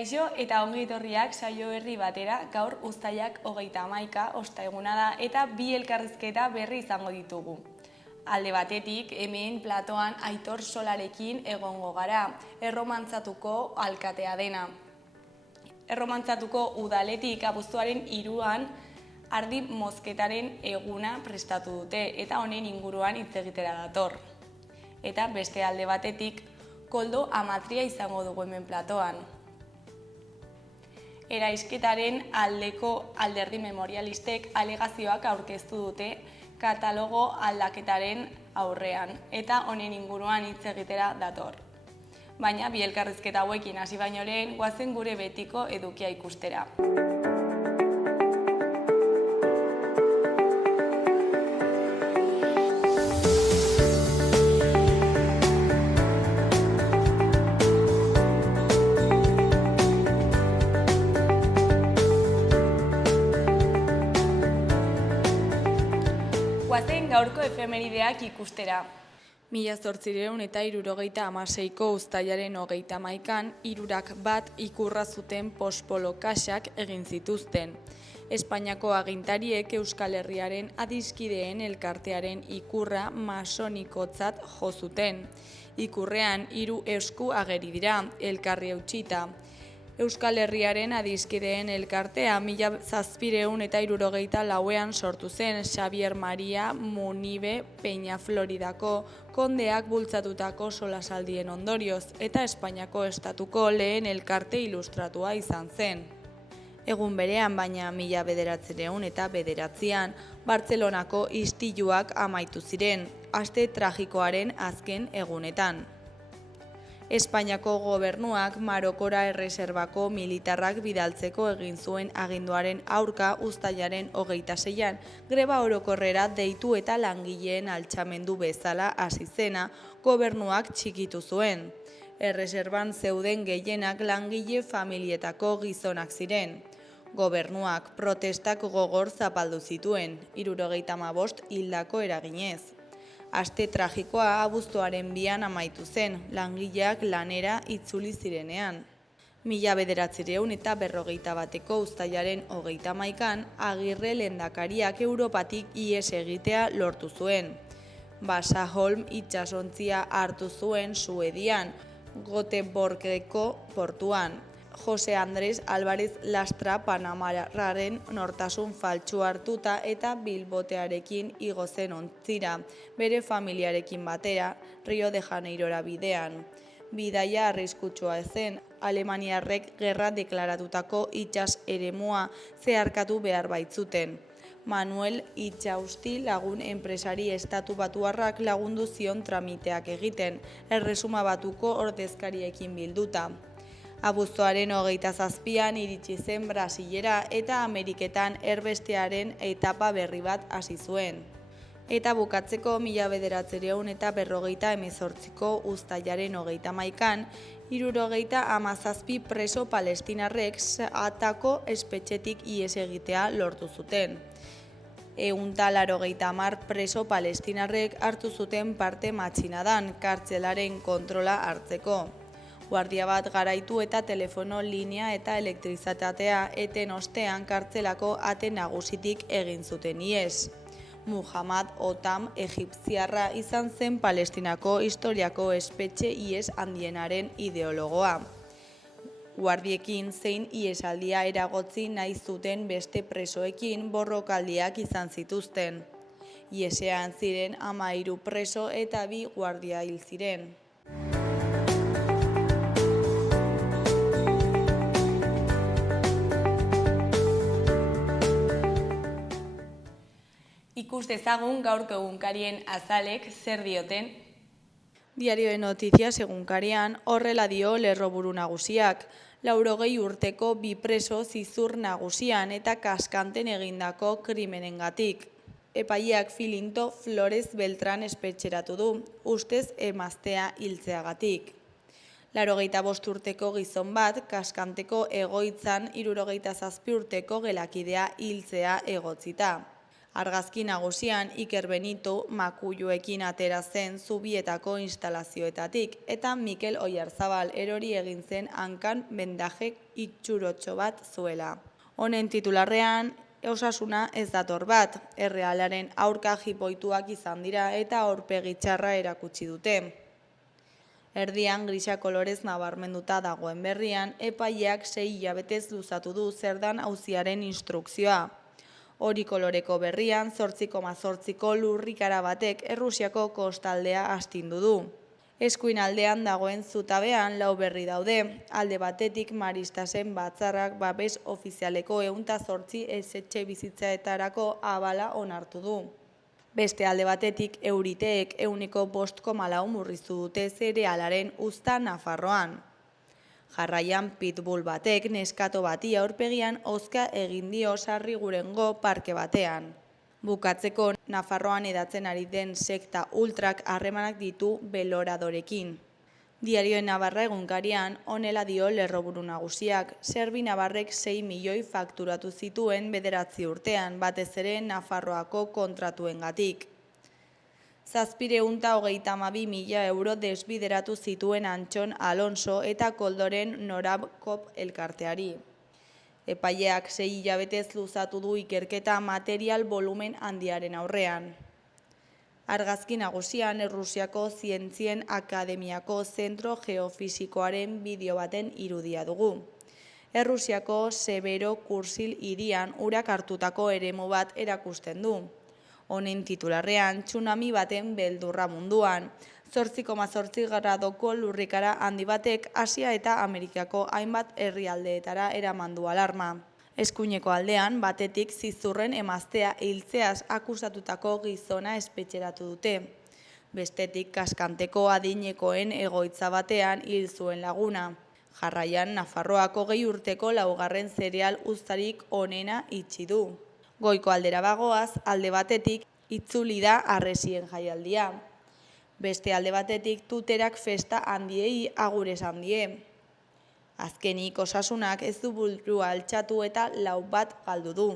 Kaixo eta ongi etorriak saio berri batera, gaur uztailak 31 osteeguna da eta bi elkarrizketa berri izango ditugu. Alde batetik, hemen platoan Aitor Solarekin egongo gara, erromantzatuko alkatea dena. Erromantzatuko udaletik abuztuaren 3an ardi mozketaren eguna prestatu dute eta honen inguruan hitz egitera dator. Eta beste alde batetik, Koldo Amatria izango dugu hemen platoan. Eraisketaren aldeko alderdi memorialistek alegazioak aurkeztu dute katalogo aldaketaren aurrean eta honen inguruan hitz egitera dator. Baina bi elkarrizketa hauekin hasi baino lehen goazen gure betiko edukia ikustera. Guazen gaurko efemerideak ikustera. 1876ko uztailaren 31an, hirurak bat ikurra zuten pospolo kaxak egin zituzten. Espainiako agintariek Euskal Herriaren adiskideen elkartearen ikurra masonikotzat jo zuten. Ikurrean 3 esku ageri dira, elkarri eutsita. Euskal Herriaren adiskideen elkartea 1764ean sortu zen Xavier Maria Munibe Peñafloridako kondeak bultzatutako solasaldien ondorioz eta Espainiako estatuko lehen elkarte ilustratua izan zen. Egun berean, baina 1909an, Bartzelonako istiluak amaitu ziren, aste tragikoaren azken egunetan. Espainiako gobernuak Marokora erreserbako militarrak bidaltzeko egin zuen aginduaren aurka uztailaren 26an greba orokorrera deitu eta langileen altxamendu bezala hasi zena gobernuak txikitu zuen. Erreserban zeuden gehienak langile familietako gizonak ziren. Gobernuak protestak gogor zapaldu zituen, 75 hildako eraginez. Aste tragikoa abuztuaren 2an amaitu zen, langileak lanera itzuli zirenean. 1941ko uztailaren 31an, Agirre lehendakariak Europatik ihes egitea lortu zuen. Basaholm itsasontzia hartu zuen Suedian, Göteborgeko portuan. Jose Andres Álvarez Lastra Panamarraren nortasun faltsu hartuta eta Bilbotearekin igo zen ontzira, bere familiarekin batera, Rio de Janeirora bidean. Bidaia arriskutsua zen, alemaniarrek gerra deklaratutako itsas eremua zeharkatu behar baitzuten. Manuel Itxausti lagun enpresari estatu batuarrak lagundu zion tramiteak egiten, Erresuma Batuko ordezkariekin bilduta. Abuztuaren 27an iritsi zen Brasilera eta Ameriketan erbestearen etapa berri bat hasi zuen. Eta bukatzeko 1958ko uztailaren 31an, 77 preso palestinarrek Saatako espetxetik ihes egitea lortu zuten. 180 preso palestinarrek hartu zuten parte matxinadan, kartzelaren kontrola hartzeko. Guardia bat garaitu eta telefono linea eta elektrizitatea eten ostean kartzelako ate nagusitik egin zuten ihes. Muhammad Otam egipziarra izan zen Palestinako historiako espetxe ihes handienaren ideologoa. Guardiekin zein ihesaldia eragotzi nahi zuten beste presoekin borrokaldiak izan zituzten. Ihesean ziren 13 preso eta 2 guardia hil ziren. Ikus dezagun gaurko egunkarien azalek zer dioten. Diario de Noticias egunkarian horrela dio lerroburu nagusiak. 80 urteko 2 preso zizur nagusian eta kaskanten egindako krimenengatik. Epaileak Filinto Flores Beltran espetxeratu du, ustez emaztea hiltzeagatik. 85 urteko gizon bat kaskanteko egoitzan 77 urteko gelakidea hiltzea egotzita. Argazki nagusian Iker Benito makuluekin atera zen Zubietako instalazioetatik eta Mikel Oyarzabal erori egin zen hankan bendaje itxurotxo bat zuela. Honen titularrean, osasuna ez dator bat, Errealaren aurka jipoituak izan dira eta aurpegi txarra erakutsi dute. Erdian grisa kolorez nabarmenduta dagoen berrian, epaileak 6 hilabetez luzatu du zerdan auziaren instrukzioa. Hori koloreko berrian 8,8ko lurrikara batek Errusiako kostaldea astindu du. Eskuin aldean dagoen zutabean 4 berri daude, alde batetik Maristasen batzarrak babes ofizialeko 108 ezetxe bizitzaetarako abala onartu du. Beste alde batetik Euriteek 5,4 murriztu dute zerealaren uzta Nafarroan. Jarraian pitbull batek neskato bati aurpegian hozka egin dio Sarrigurengo parke batean. Bukatzeko, Nafarroan edatzen ari den sekta ultrak harremanak ditu Beloradorekin. Diario Navarra egunkarian honela dio lerroburu nagusiak, Serbi Navarrek 6 milioi fakturatu zituen 9 urtean, batez ere Nafarroako kontratuengatik. 732.000 euro desbideratu zituen Antxon Alonso eta Koldoren Norabkop elkarteari. Epaileak 6 hilabetez luzatu du ikerketa material volumen handiaren aurrean. Argazki nagusian Errusiako Zientzien Akademiako Zentro Geofisikoaren bideo baten irudia dugu. Errusiako Severo Kursil hirian urak hartutako eremu bat erakusten du. Honen titularrean tsunami baten beldurra munduan. 8,8 gradoko lurrikara handi batek Asia eta Amerikako hainbat herrialdeetara eraman du alarma. Eskuineko aldean batetik zizurren emaztea hiltzeaz akusatutako gizona espetxeratu dute. Bestetik kaskanteko adinekoen egoitza batean hil zuen laguna. Jarraian Nafarroako 20 urteko 4. zereal uztarik onena itxi du. Goiko aldera bagoaz, alde batetik itzuli da harresien jaialdia. Beste alde batetik tuterak festa handiei agur esan die. Azkenik osasunak ez du burua altxatu eta 4 bat galdu du.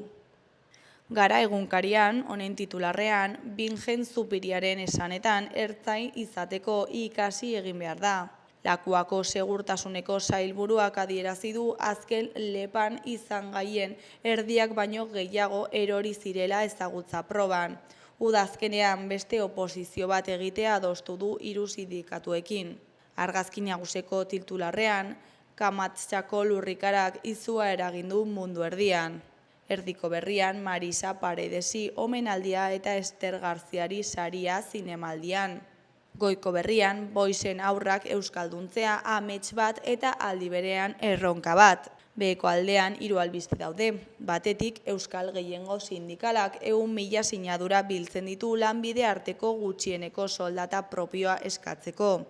Gara egunkarian, honen titularrean, Bingen Zupiriaren esanetan ertzain izateko ikasi egin behar da. Lakuako segurtasuneko sailburuak adierazi du azken lepan izan gaien erdiak baino gehiago erori zirela ezagutza proban. Udazkenean beste oposizio bat egitea adostu du 3 sindikatuekin. Argazki naguseko titularrean, Kamatxako lurrikarak izua eragin du mundu erdian. Erdiko berrian Marisa Paredesi omenaldia eta Ester Garziari saria zinemaldian. Goiko berrian Boisen aurrak euskalduntzea amets bat eta aldi berean erronka bat. Beheko aldean 3 albiste daude. Batetik Euskal Gehiengo Sindikalak 100.000 sinadura biltzen ditu lanbide arteko gutxieneko soldata propioa eskatzeko.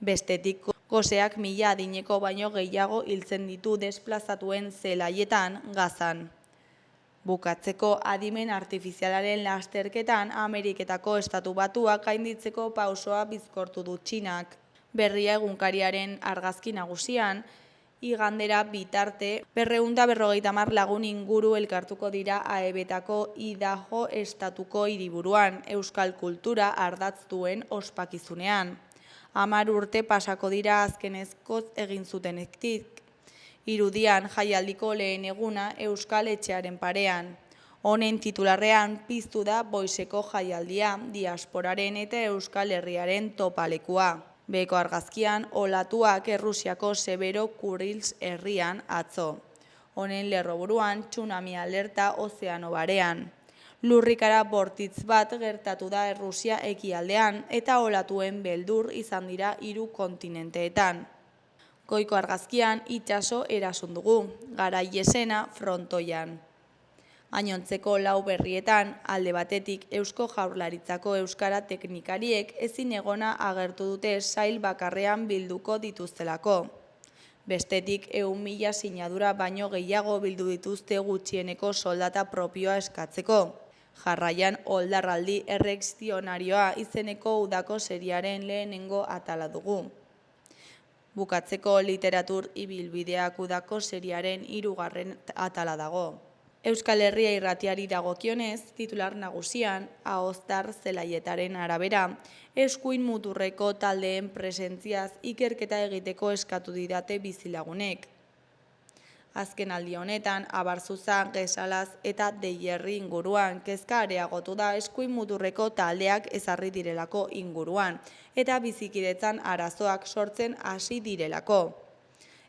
Bestetik goseak 1000 adineko baino gehiago hiltzen ditu desplazatuen zelaietan Gazan. Bukatzeko adimen artifizialaren lasterketan Ameriketako Estatu Batuak gainditzeko pausoa bizkortu du Txinak. Berria egunkariaren argazki nagusian, igandera bitarte 250 lagun inguru elkartuko dira Aebetako Idaho estatuko hiriburuan, euskal kultura ardatz duen ospakizunean. 10 urte pasako dira azkenezkoz egin zutenetik. Irudian jaialdiko lehen eguna Euskal Etxearen parean. Honen titularrean piztu da Boiseko jaialdia, diasporaren eta Euskal Herriaren topalekua. Beheko argazkian olatuak Errusiako Severo Kurils herrian atzo. Honen lerroburuan tsunami alerta ozeano barean. Lurrikara bortitz bat gertatu da Errusia ekialdean eta olatuen beldur izan dira 3 kontinenteetan. Goiko argazkian itsaso erasun dugu, garaiesena frontoian. Gainontzeko 4 berrietan, alde batetik Eusko Jaurlaritzako euskara teknikariek ezin egona agertu dute sail bakarrean bilduko dituztelako. Bestetik 100.000 sinadura baino gehiago bildu dituzte gutxieneko soldata propioa eskatzeko. Jarraian oldarraldi errekzionarioa izeneko udako seriaren lehenengo atala dugu. Bukatzeko literatur ibilbideak udako seriaren 3. atala dago. Euskal Herria irratiari dagokionez, titular nagusian, Ahoztar zelaietaren arabera, eskuin muturreko taldeen presentziaz ikerketa egiteko eskatu didate bizilagunek. Azken aldi honetan, Abarzuza, Gesalaz eta Deierri inguruan kezka areagotu da eskuin muturreko taldeak ezarri direlako inguruan, eta bizikidetzan arazoak sortzen hasi direlako.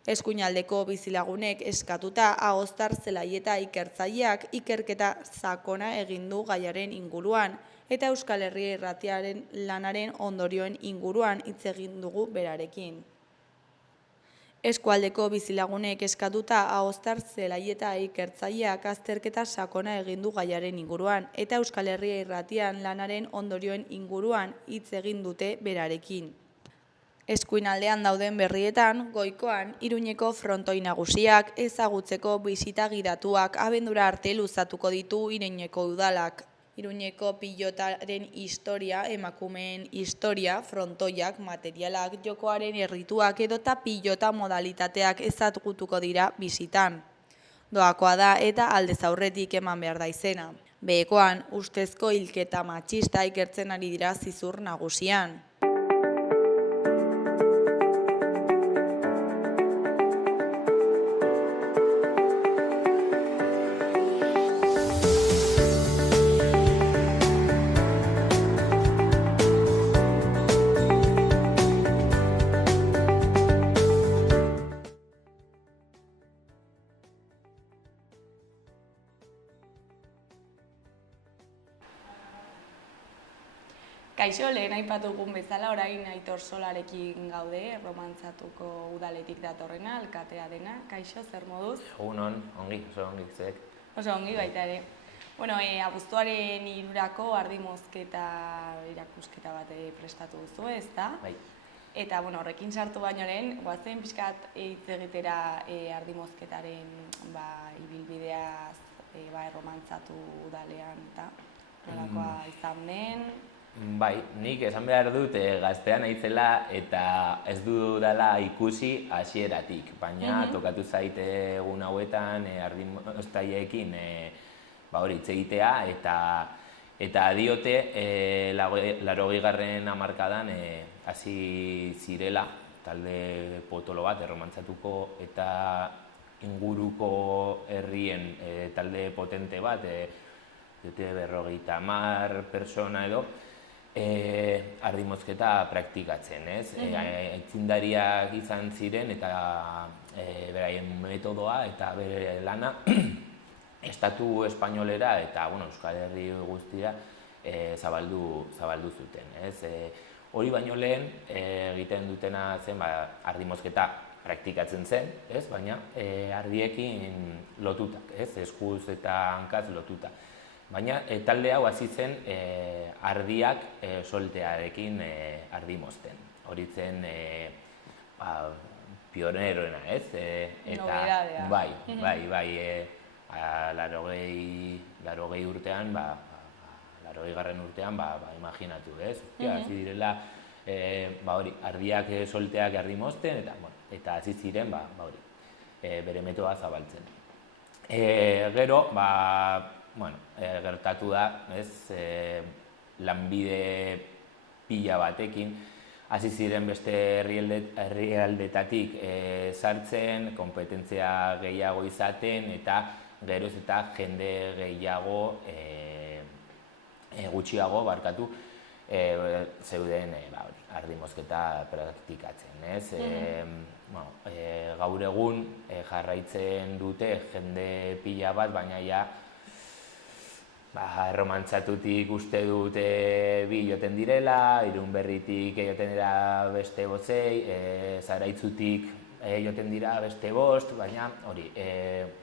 Eskuinaldeko bizilagunek eskatuta Ahoztar zelaieta ikertzaileak ikerketa sakona egin du gaiaren inguruan eta Euskal Herria irratiaren lanaren ondorioen inguruan hitz egin dugu berarekin. Eskualdeko bizilagunek eskatuta Ahoztar zelaieta ikertzaileak azterketa sakona egin du gaiaren inguruan eta Euskal Herria irratian lanaren ondorioen inguruan hitz egin dute berarekin. Eskuinaldean dauden berrietan, goikoan, Iruñeko frontoi nagusiak ezagutzeko bisita gidatuak abendura arte luzatuko ditu Iruñeko udalak. Iruñeko pilotaren historia, emakumeen historia, frontoiak, materialak, jokoaren errituak edota pilota modalitateak ezagutuko dira bisitan. Doakoa da eta aldez aurretik eman behar da izena. Behekoan, ustezko hilketa matxista ikertzen ari dira zizur nagusian. Kaixo, lehen aipatugun bezala orain Aitor Solarekin gaude, Romantzatuko udaletik datorrena, alkatea dena. Kaixo, zer moduz? Egunon, ongi, oso ongi, zek. Oso ongi baita ere. Bueno, abuztuaren 3 ardimozketa irakusketa bat prestatu duzu, ezta? Bai. Eta, bueno, horrekin sartu baino lehen, goazen pixkat hitz egitera ardimozketaren ibilbideaz Romantzatu udalean, eta nolakoa izan den. Bai, nik esan behar dut gaztean naizela eta ez dudala ikusi hasieratik, baina tokatu zaite egun hauetan ardimoztaileekin hitz egitea eta diote 80. hamarkadan hasi zirela talde potolo bat Romantzatuko eta inguruko herrien talde potente bat, dute 50 persona edo, ardimozketa praktikatzen, ez? Aitzindariak izan ziren eta beraien metodoa eta bere lana estatu espainolera eta Euskal Herri guztira zabaldu zuten, ez? Hori baino lehen egiten dutena zen ardimozketa praktikatzen zen, ez? Baina ardiekin lotutak, ez? Eskuz eta hankaz lotuta. Baina talde hau hasi zen ardiak soltearekin ardimozten. Hori zen pioneroena, ez? Nobedadea. Bai, 80 urtean, 80. urtean, imaginatu, ez? Hasi direla ardiak solteak ardimozten, eta hasi ziren, bere metodoa zabaltzen. Gero, gertatu da, lanbide pila batekin, hasi ziren beste herrialdetatik sartzen, konpetentzia gehiago izaten, eta geroz eta jende gehiago, gutxiago zeuden ardimozketa praktikatzen. Gaur egun jarraitzen dute jende pila bat, baina Romantzatutik uste dut 2 joten direla, Irunberritik joten dira beste 5, Zaraitzutik joten dira beste 5, baina hori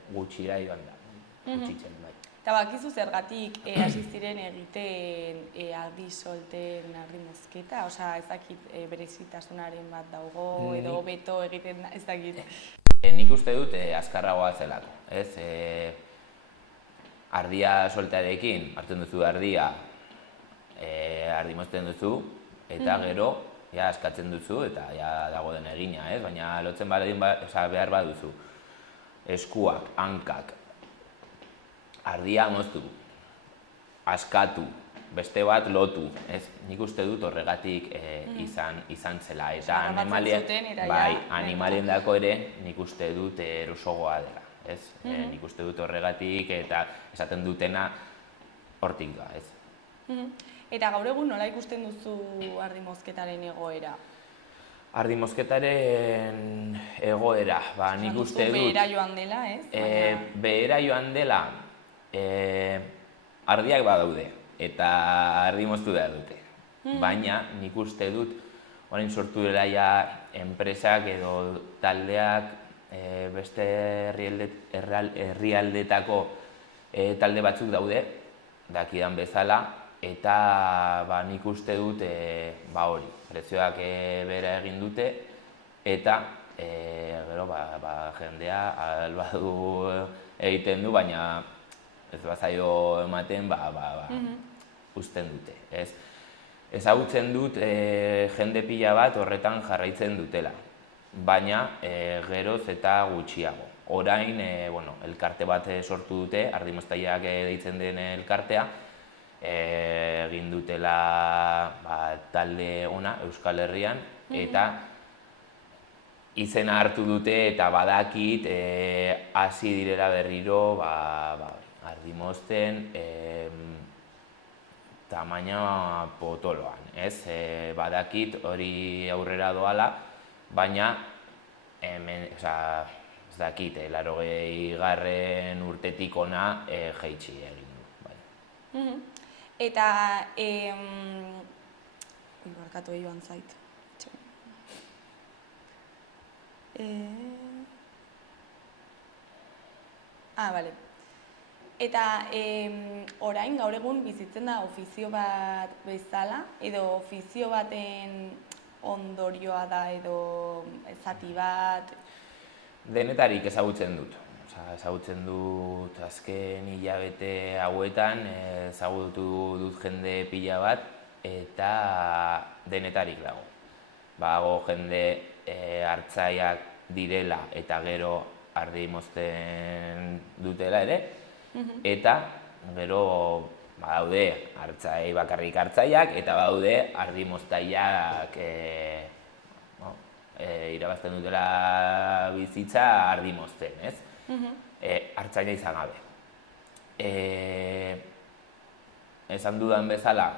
gutxira joan da, gutxitzen bai. Eta bakizu zergatik hasi ziren egiten ardi solten ardimozketa? Osea, ez dakit berezitasunaren bat dago edo beto egiten ez dakit. Nik uste dut azkarragoa zelako, ez? Ardia soltearekin hartzen duzu ardia, ardimozten duzu, eta gero askatzen duzu eta dago den egina, ez? Baina lotzen behar baduzu eskuak, hankak, ardia moztu, askatu, beste bat lotu, ez? Nik uste dut horregatik izan zela. Eta animalien dako ere nik uste dut erosogoa dela, ez? Nik uste dut horregatik eta esaten dutena hortik da, ez? Eta gaur egun nola ikusten duzu ardi mozketaren egoera? Ardi mozketaren egoera, nik uste dut... Behera joan dela, ez? Behera joan dela, ardiak badaude, eta ardi moztu behar dute. Baina nik uste dut, orain sortu dela ja enpresak edo taldeak beste herrialdetako talde batzuk daude, dakidan bezala, eta nik uste dut hori, prezioak bera egin dute, eta gero jendea albadu egiten du, baina ez bazaio ematen uzten dute. Ezagutzen dut jende pila bat horretan jarraitzen dutela, baina geroz eta gutxiago. Orain elkarte bat sortu dute, ardi moztaiak deitzen den elkartea, egin dutela talde ona Euskal Herrian, eta izena hartu dute eta badakit hasi direla berriro ardi mozten tamaina potoloan, ez? Badakit hori aurrera doala, baina ez dakit, 80. urtetik ona jaitsi egin du. Eta, barkatu joan zait. Bale. Eta orain gaur egun bizitzen da ofizio bat bezala, edo ofizio baten ondorioa da edo zati bat? Denetarik ezagutzen dut. Ezagutzen dut azken hilabete hauetan, ezagutu dut jende pila bat, eta denetarik dago. Bago jende hartzaiak direla eta gero ardi mozten dutela ere, eta gero badaude bakarrik hartzaiak eta badaude ardi moztaiak irabazten dutela bizitza ardi mozten, ez? Hartzaile izan gabe. Esan dudan bezala,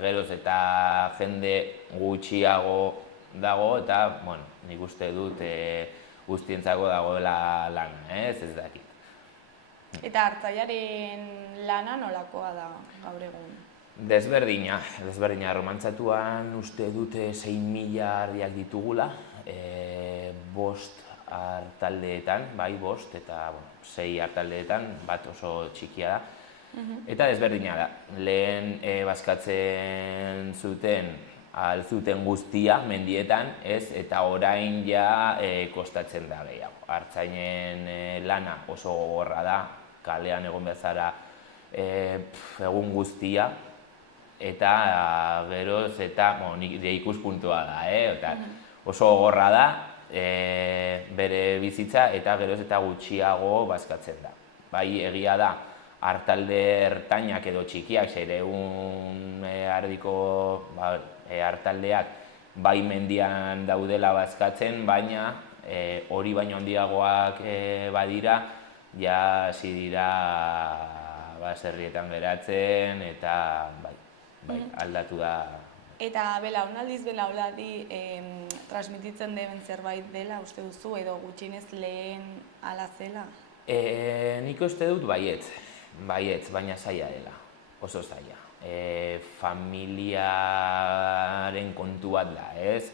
geroz eta jende gutxiago dago, eta nik uste dut guztientzako dagoela lana, ez dakit. Eta hartzailearen lana nolakoa da gaur egun? Desberdina, romantzatuan uste dut 6.000 ardiak ditugula, 5 hartaldeetan, 5 eta 6 hartaldeetan, bat oso txikia da. Eta desberdina da, lehen bazkatzen zuten alzuten guztia mendietan, ez, eta orain ja kostatzen da gehiago. Hartzainen lana oso gogorra da, kalean egon bezala egun guztia, eta geroz eta nire ikuspuntua da, eta oso gogorra da bere bizitza eta geroz eta gutxiago bazkatzen da. Bai, egia da, hartalde ertainak edo txikiak, 600 ardiko hartaldeak bai mendian daudela bazkatzen, baina hori baino handiagoak badira, ja hasi dira baserrietan geratzen eta aldatu da. Eta belaunaldiz belaunaldi transmititzen den zerbait dela uste duzu edo gutxienez lehen hala zela? Nik uste dut baietz, baina zaila dela, oso zaila. Familiaren kontu bat da, ez?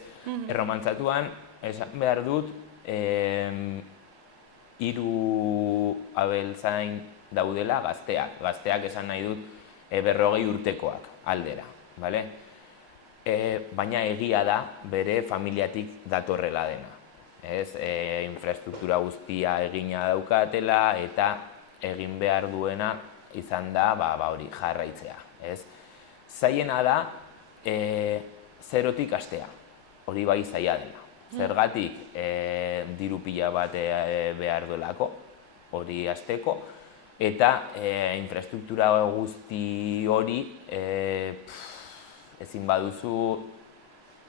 Erromantzatuan, esan behar dut, 3 abeltzain daudela gazteak. Gazteak esan nahi dut 40 urtekoak aldera, bale? Baina egia da bere familiatik datorrela dena. Infrastruktura guztia egina daukatela eta egin behar duena izan da hori jarraitzea. Zailena da zerotik hastea, hori bai zaila dela. Zergatik diru pila bat behar duelako, hori hasteko, eta infrastruktura guzti hori ezin baduzu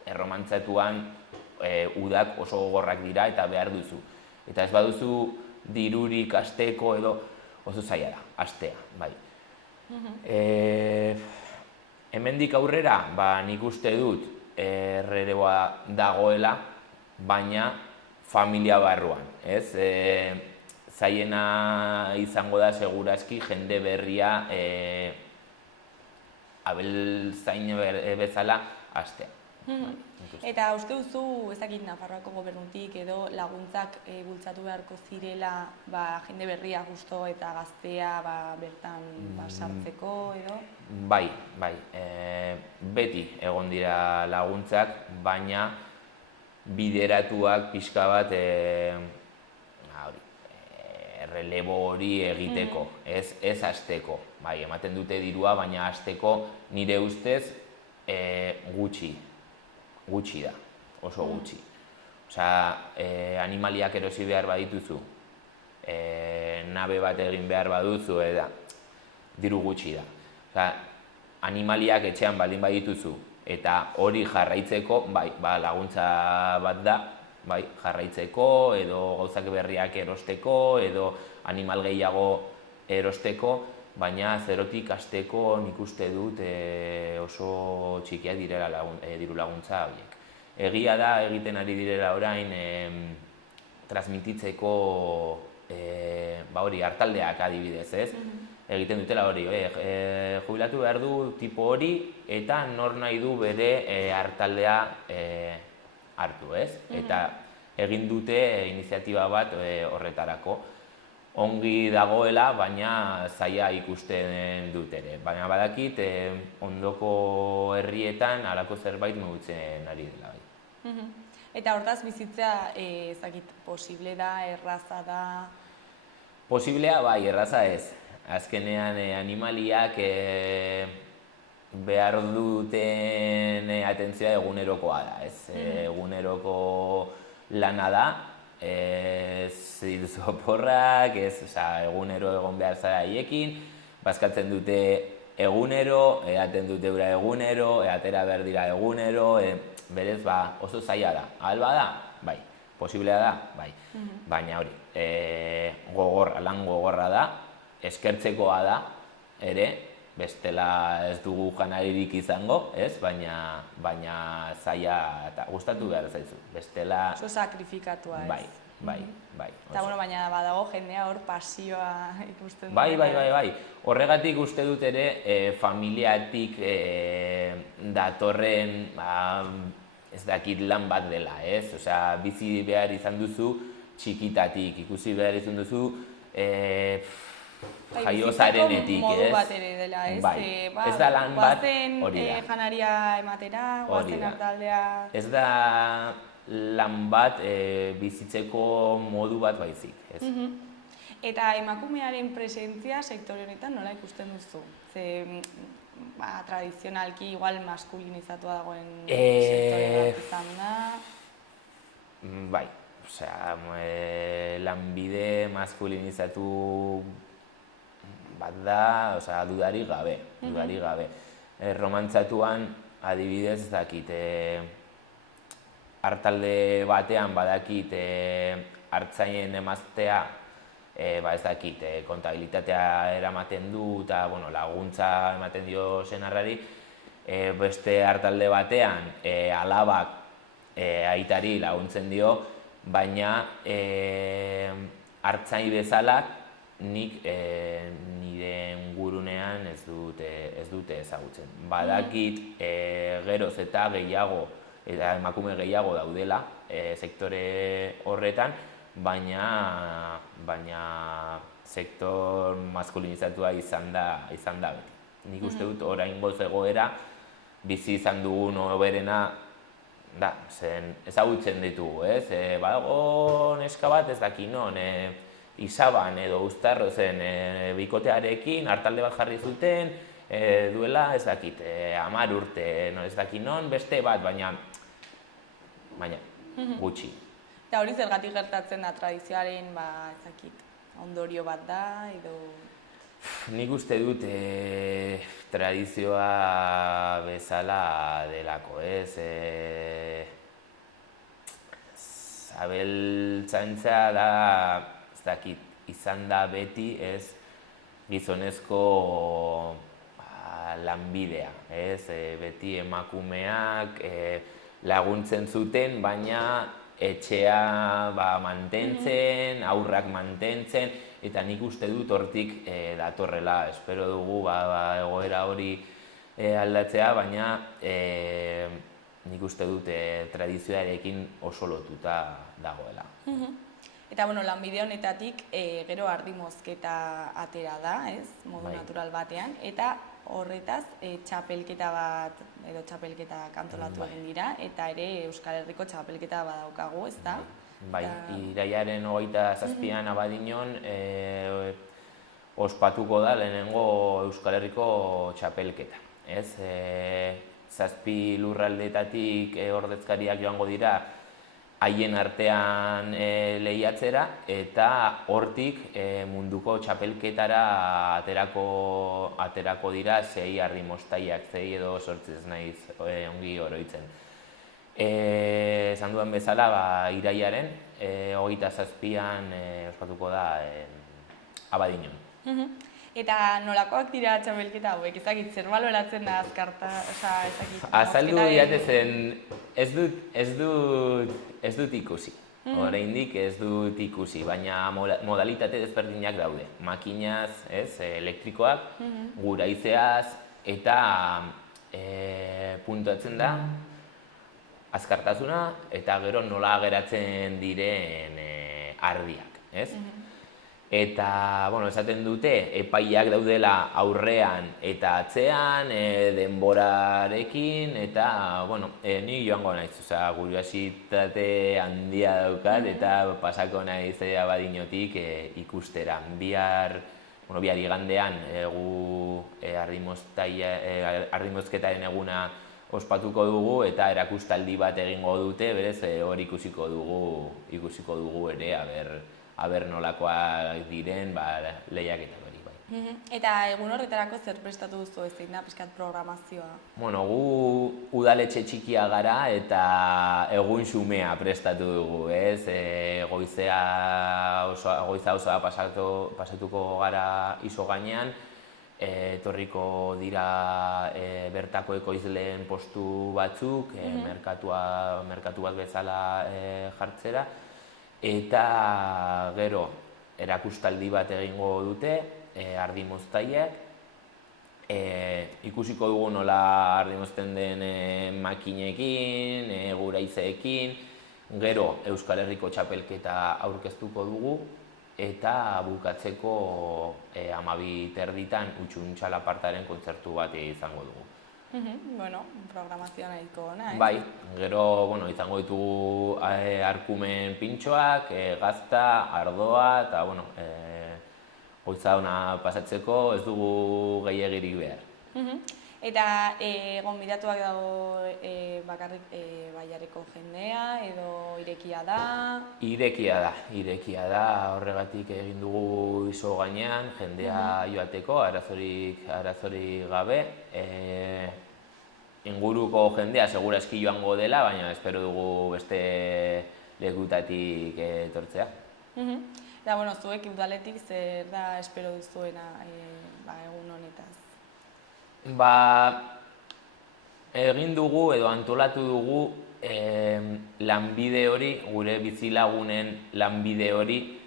erromantzatuan udak oso gogorrak dira eta behar duzu. Eta ez baduzu dirurik asteko edo oso zaila da, astea, bai. Hemendik aurrera, nik uste dut erreleboa dagoela, baina familia barruan, ez? Zailena izango da segurazki jende berria abeltzain bezala astea. Eta uste duzu, ez dakit Nafarroako gobernutik edo laguntzak bultzatu beharko zirela jende berria justo eta gaztea bertan sartzeko edo? Bai. Beti egon dira laguntzak, baina bideratuak pixka bat errelebo hori egiteko, ez hasteko. Bai, ematen dute dirua, baina hasteko nire ustez gutxi da, oso gutxi. Osea, animaliak erosi behar badituzu, nabe bat egin behar baduzu, eta diru gutxi da. Osea, animaliak etxean baldin badituzu, eta hori jarraitzeko, laguntza bat da, jarraitzeko, edo gauzak berriak erosteko, edo animal gehiago erosteko, baina zerotik hasteko nik uste dut oso txikiak direla diru laguntza horiek. Egia da egiten ari direla orain transmititzeko hartaldeak adibidez, ez? Egiten dutela hori, jubilatu behar du tipo hori eta nor nahi du bere hartaldea hartu, ez? Eta egin dute iniziatiba bat horretarako. Ongi dagoela, baina zaila ikusten dut ere. Baina badakit, ondoko herrietan halako zerbait mugitzen ari dela. Eta hortaz bizitzea, ezakit, posible da, erraza da? Posiblea bai, erraza ez. Azkenean animaliak behar duten atentzioa egunerokoa da, ez? Eguneroko lana da. Ez oporrak, egunero egon behar zara haiekin, bazkatzen dute egunero, eaten dute ura egunero, atera behar dira egunero, berez oso zaila da. Alba da? Bai. Posiblea da? Bai. Baina hori, lan gogorra da, eskertzekoa da, ere, bestela ez dugu janaririk izango, ez? Baina zaila eta gustatu behar zaizu. Bestela... Oso sakrifikatua, ez? Bai. Eta, baina badago jendea hor pasioa ikusten dut. Bai. Horregatik uste dut ere familiatik datorren ez dakit lan bat dela, ez? Osea, bizi behar izan duzu txikitatik, ikusi behar izan duzu jaiozarenetik, ez? Modu bat ere dela, ez? Ez da lan bat hori da. Guazen janaria ematera, guazen hartaldea... Ez da lan bat bizitzeko modu bat baizik, ez? Eta emakumearen presentzia sektore honetan nola ikusten duzu? Tradizionalki igual maskulinizatua dagoen sektore bat izan da... Bai, osea, lanbide maskulinizatu bat da, osea, dudarik gabe. Romantzatuan, adibidez, ez dakit, hartalde batean badakit hartzainen emaztea, ez dakit, kontabilitatea eramaten du eta laguntza ematen dio senarrari, beste hartalde batean alabak aitari laguntzen dio, baina hartzain bezala nik nire ingurunean ez dute ezagutzen. Badakit geroz eta gehiago, eta emakume gehiago daudela sektore horretan, baina sektor maskulinizatua izan da beti. Nik uste dut oraingoz egoera bizi izan dugun hoberena da, ezagutzen ditugu, ez? Badago neska bat ez daki non, Isaban edo Uztarrozen bikotearekin hartalde bat jarri zuten, duela ez dakit, 10 urte, ez daki non, beste bat, baina gutxi. Eta hori zergatik gertatzen da tradizioaren, ez dakit, ondorio bat da, edo... Nik uste dut tradizioa bezala delako, ez? Abeltzaintza da, ez dakit, izan da beti, ez, gizonezko lanbidea, ez? Beti emakumeak laguntzen zuten, baina etxea mantentzen, aurrak mantentzen, eta nik uste dut hortik datorrela. Espero dugu egoera hori aldatzea, baina nik uste dut tradizioarekin oso lotuta dagoela. Eta, lanbide honetatik gero ardi mozketa atera da, ez, modu natural batean, eta horretaz txapelketa bat, edo txapelketa antolatu egin dira, eta ere Euskal Herriko txapelketa badaukagu, ez da? Bai, irailaren 27an Abadiñon ospatuko da lehenengo Euskal Herriko txapelketa, ez? 7 lurraldeetatik ordezkariak joango dira haien artean lehiatzera, eta hortik munduko txapelketara aterako dira 6 arrimoztaiak, 6 edo 8 ez naiz ongi oroitzen. Esan duen bezala, irailaren 27an ospatuko da Abadiñon. Eta nolakoak dira txapelketa hauek, ezakit, zer baloratzen da azkarta, ezakit... Azaldu diatezen, ez dut ikusi, oraindik ez dut ikusi, baina modalitate desberdinak daude. Makinaz, elektrikoak, guraizeaz, eta puntuatzen da azkartasuna, eta gero nola geratzen diren ardiak, ez? Eta, esaten dute, epaiak daudela aurrean eta atzean, denborarekin, eta, ni joango naiz, kuriositate handia daukat, eta pasako naiz Abadiñotik ikustera. Bihar igandean, gu arrimozketaren eguna ospatuko dugu, eta erakustaldi bat egingo dute, berez, hor ikusiko dugu ere, aber nolakoak diren lehiaketak hori, bai. Eta egun horretarako zer prestatu duzu ezin da, pixkat programazioa? Gu udaletxe txikia gara eta egun xumea prestatu dugu, ez? Goiza osoa pasatuko gara iso gainean, etorriko dira bertako ekoizleen postu batzuk, merkatu bat bezala jartzera, eta gero erakustaldi bat egingo dute, ardi moztaiek, ikusiko dugu nola ardi mozten den makinekin, guraizeekin, gero Euskal Herriko txapelketa aurkeztuko dugu, eta bukatzeko 12:30 Utxuntxalapartaren kontzertu bat izango dugu. Programazioa nahiko ona, ez? Bai, gero izango ditugu arkumen pintxoak, gazta, ardoa, eta goiza ona pasatzeko ez dugu gehiagirik behar. Eta gonbidatuak dago bakarrik Baiarreko jendea, edo irekia da? Irekia da, horregatik egin dugu iso gainean, jendea joateko, arazorik gabe. Inguruko jendea segurazki joango dela, baina espero dugu beste lekutatik etortzea. Eta, zuek udaletik zer da espero duzuena egun honetaz? Egin dugu edo antolatu dugu lanbide hori, gure bizilagunen lanbide hori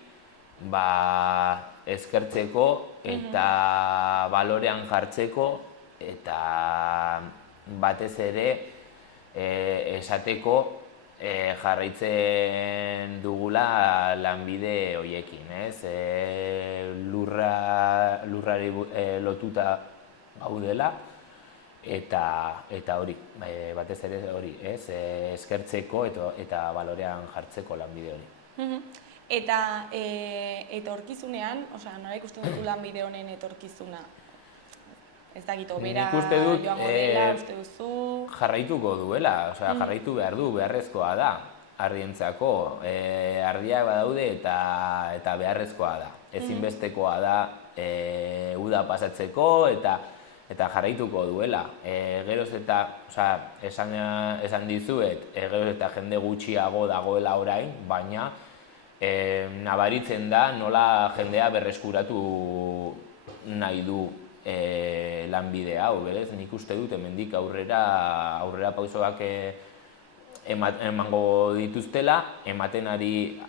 eskertzeko eta balorean jartzeko, eta batez ere esateko jarraitzen dugula lanbide horiekin, ez? Lurrari lotuta gaudela, eta hori, batez ere hori, ez? Eskertzeko eta balorean jartzeko lanbide hori. Eta etorkizunean, nola ikusten duzu lanbide honen etorkizuna? Ez dakit, obera joango dela, uste duzu? Jarraituko duela, jarraitu behar du, beharrezkoa da, ardientzako. Ardiak badaude eta beharrezkoa da. Ezinbestekoa da uda pasatzeko eta jarraituko duela. Geroz eta, esan dizuet, geroz eta jende gutxiago dagoela orain, baina nabaritzen da nola jendea berreskuratu nahi du lanbide hau, berez? Nik uste dut hemendik aurrera pausoak emango dituztela, ematen ari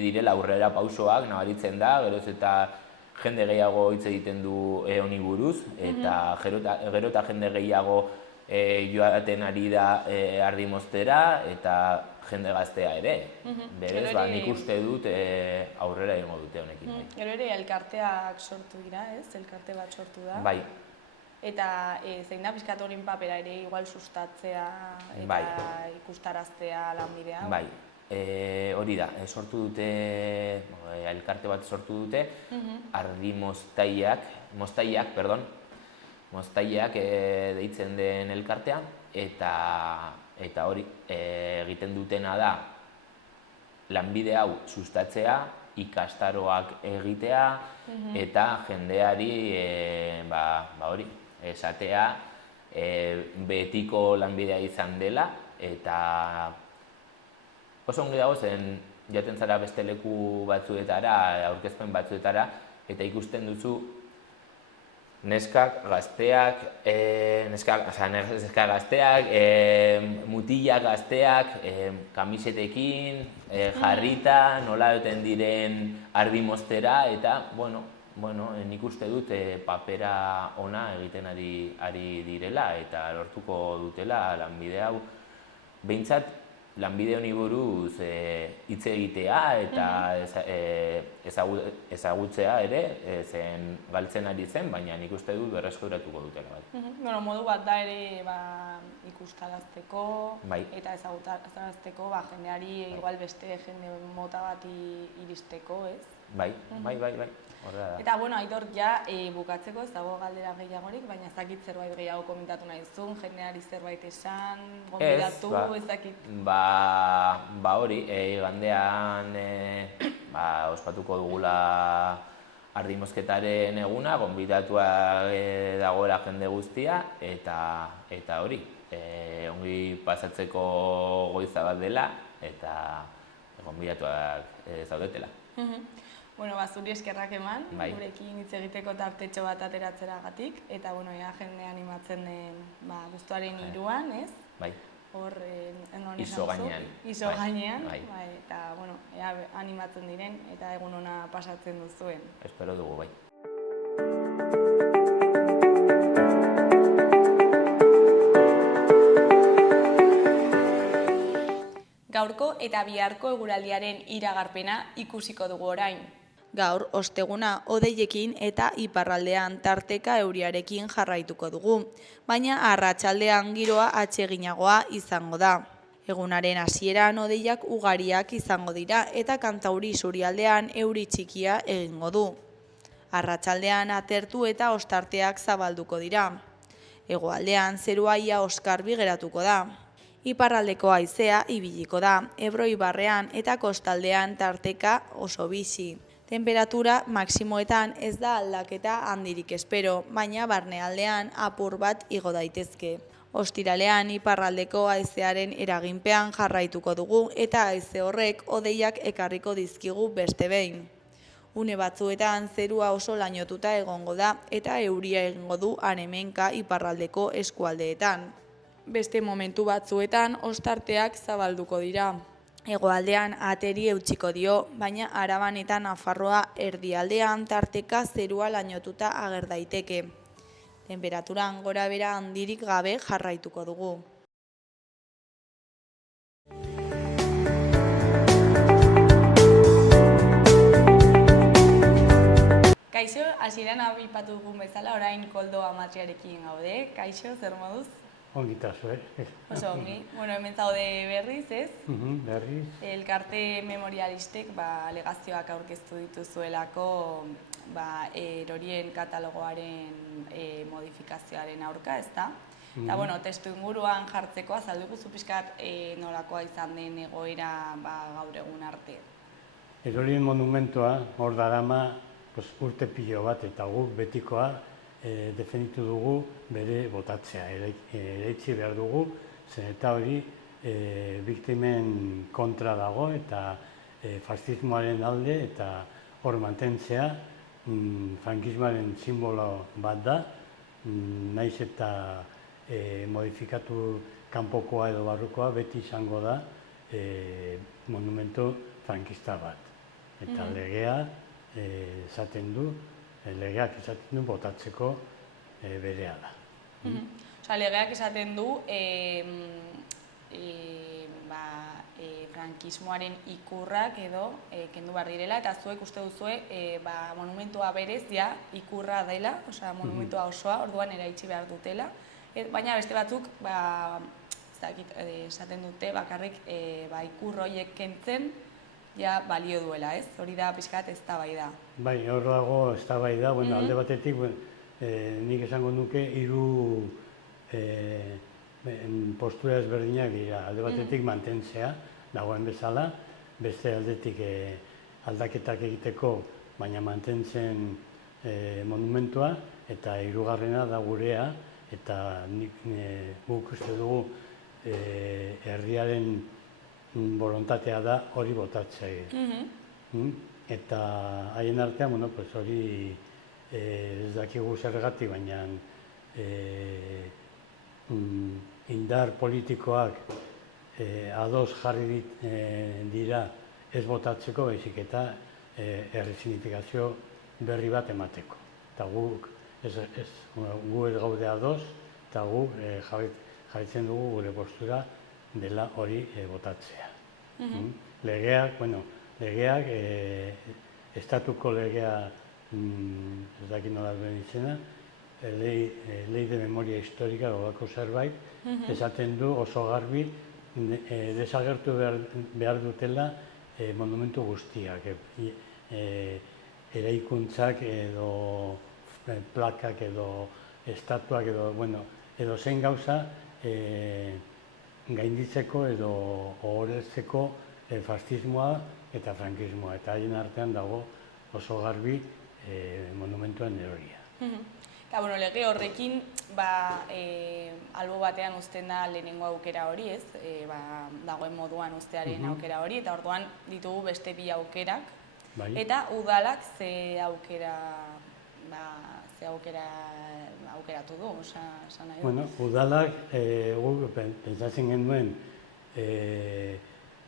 direla aurrera pausoak nabaritzen da, geroz eta jende gehiago hitz egiten du honi buruz, eta gero eta jende gehiago joaten ari da Ardimostera, eta jende gaztea ere. Berez, nik uste dut aurrera egingo dute honekin. Gero ere, elkarteak sortu dira, ez? Elkarte bat sortu da. Bai. Eta zein da pixkat horien papera ere igual sustatzea eta ikustaraztea lanbidea? Bai. Hori da, sortu dute, elkarte bat sortu dute, Mostaiak deitzen den elkartea, eta hori egiten dutena da lanbide hau sustatzea, ikastaroak egitea, eta jendeari hori esatea betiko lanbidea izan dela, eta oso ongi dago zen jaten zara beste leku batzuetara, aurkezpen batzuetara, eta ikusten duzu neskak gazteak, mutilak gazteak, kamisetekin, jarrita, nola duten diren Ardimostera, eta, nik uste dut papera ona egiten ari direla, eta lortuko dutela lanbide hau. Behintzat, lanbide honi buruz hitz egitea eta ezagutzea ere, zen galtzen ari zen, baina nik uste dut berreskuratuko dutela. Modu bat da ere ikustarazteko eta ezagutarazteko jendeari igual beste jende mota bat iristeko, ez? Bai. Eta, Aitor, bukatzeko ez dago galdera gehiagorik, baina ez dakit zerbait gehiago komentatu nahi zuen, jendeari zerbait esan, gonbidatu, ez dakit? Hori, igandean ospatuko dugula Ardimozketaren eguna, gonbidatua dagoela jende guztia, eta hori, ongi pasatzeko goiza bat dela, eta gonbidatuak zaudetela. Zuri eskerrak eman, gurekin hitz egiteko tartetxo bat ateratzenagatik, eta jende animatzen den abuztuaren 3an, ez? Bai. Hor, Iso gainean. Iso gainean, eta ea animatzen diren, eta egun ona pasatzen duzuen. Espero dugu, bai. Gaurko eta biharko eguraldiaren iragarpena ikusiko dugu orain. Gaur, osteguna hodeiekin eta iparraldean tarteka euriarekin jarraituko dugu, baina arratsaldean giroa atseginagoa izango da. Egunaren hasieran hodeiak ugariak izango dira eta Kantauri isurialdean euri txikia egingo du. Arratsaldean atertu eta ostarteak zabalduko dira. Hegoaldean zerua ia oskarbi geratuko da. Iparraldeko haizea ibiliko da, Ebro ibarrean eta kostaldean tarteka oso bizi. Temperatura maksimoetan ez da aldaketa handirik espero, baina barnealdean apur bat igo daitezke. Ostiralean iparraldeko haizearen eraginpean jarraituko dugu eta haize horrek hodeiak ekarriko dizkigu beste behin. Une batzuetan zerua oso lainotuta egongo da eta euria egingo du han-hemenka iparraldeko eskualdeetan. Beste momentu batzuetan ostarteak zabalduko dira. Hegoaldean ateri eutsiko dio, baina Araban eta Nafarroa erdialdean tarteka zerua lainotuta ager daiteke. Temperaturan gorabehera handirik gabe jarraituko dugu. Kaixo, hasieran aipatu dugun bezala, orain Koldo Amatriarekin gaude. Kaixo, zer moduz? Ongitazo, Oso ongi. Hemen zaude berriz, ez? Berriz. Elkarte memorialistek alegazioak aurkeztu dituzuelako erorien katalogoaren modifikazioaren aurka, ez da? Eta, testu inguruan jartzeko azalduko zu pixkat nolakoa izan den egoera gaur egun arte. Erorien monumentoa hor darama urte pilo bat, eta guk betikoa defenditu dugu bere botatzea, eraitsi behar dugu, zen eta hori biktimen kontra dago eta fascismoaren alde eta hor mantentzea frankismoaren simbolo bat da, naiz eta modifikatu kanpokoa edo barrukoa beti izango da monumentu frankista bat. Eta legeak esaten du botatzeko berea da. Legeak esaten du frankismoaren ikurrak edo kendu behar direla, eta zuek uste duzue monumentua berez ja ikurra dela, monumentua osoa, orduan eraitsi behar dutela, baina beste batzuk esaten dute bakarrik ikur horiek kentzen ja balio duela, ez? Hori da pixkat eztabaida. Bai, hor dago eztabaida, alde batetik nik esango nuke hiru postura ezberdinak dira, alde batetik mantentzea dagoen bezala, beste aldetik aldaketak egiteko, baina mantentzen monumentua, eta hirugarrena da gurea, eta guk uste dugu herriaren borontatea da hori botatzea. Eta haien artean, hori ez dakigu zergatik, baina indar politikoak ados jarri dira ez botatzeko, baizik eta erresignifikazio berri bat emateko. Eta gu ez gaude ados, eta gu jarritzen dugu gure postura dela hori botatzea. Legeak, estatuko legea, ez dakit nola duen izena, Ley de Memoria Histórica, olako zerbait, esaten du oso garbi desagertu behar dutela monumentu guztiak, eraikuntzak edo plakak edo estatuak edo zein gauza gainditzeko edo ohoretzeko fascismoa eta frankismoa, eta haien artean dago oso garbi monumentuen eroria. Eta, lege horrekin, albo batean uzten da lehenengo aukera hori, ez? Dagoen moduan uztearen aukera hori, eta orduan ditugu beste bi aukerak. Eta udalak ze aukeratu du, esan nahi du? Udalak, guk pentsatzen genuen,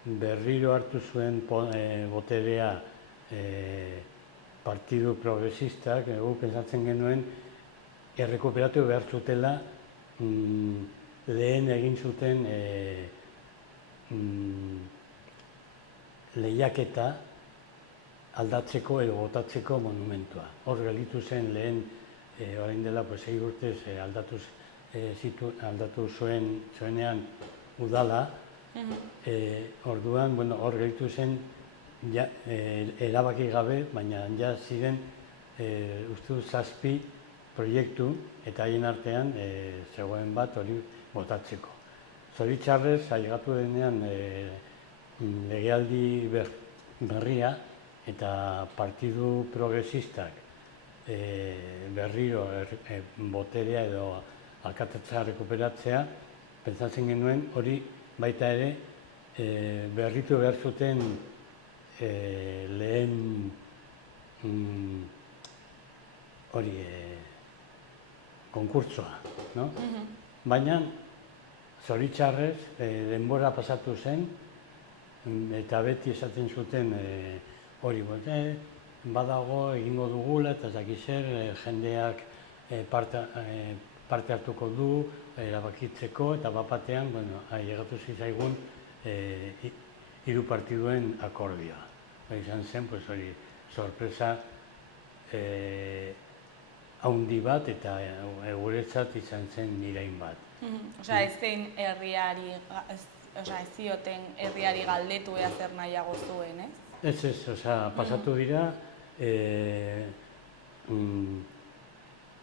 berriro hartu zuen boterea Partidu Progresistak, guk pentsatzen genuen, errekuperatu behar zutela lehen egin zuten lehiaketa aldatzeko edo botatzeko monumentua. Hor gelditu zen lehen, orain dela 6 urtez aldatu zuenean udala, orduan hor gelditu zen erabaki gabe, baina ja ziren uste dut 7 proiektu eta haien artean zegoen bat hori botatzeko. Zoritxarrez, ailegatu denean legealdi berria eta Partidu Progresistak berriro boterea edo alkatetza rekuperatzea, pentsatzen genuen hori baita ere berritu behar zuten lehen hori konkurtsoa, no? Baina, zoritxarrez, denbora pasatu zen, eta beti esaten zuten hori, badago egingo dugula, eta zakizer, jendeak parte hartuko du, erabakitzeko, eta bapatean, ailegatu zitzaigun hiru partiduen akordioa. Izan zen, hori, sorpresa haundi bat eta guretzat izan zen irain bat. Ez zen herriari, ez zioten herriari galdetu ea zer nahiago zuen, ez? Ez, pasatu dira,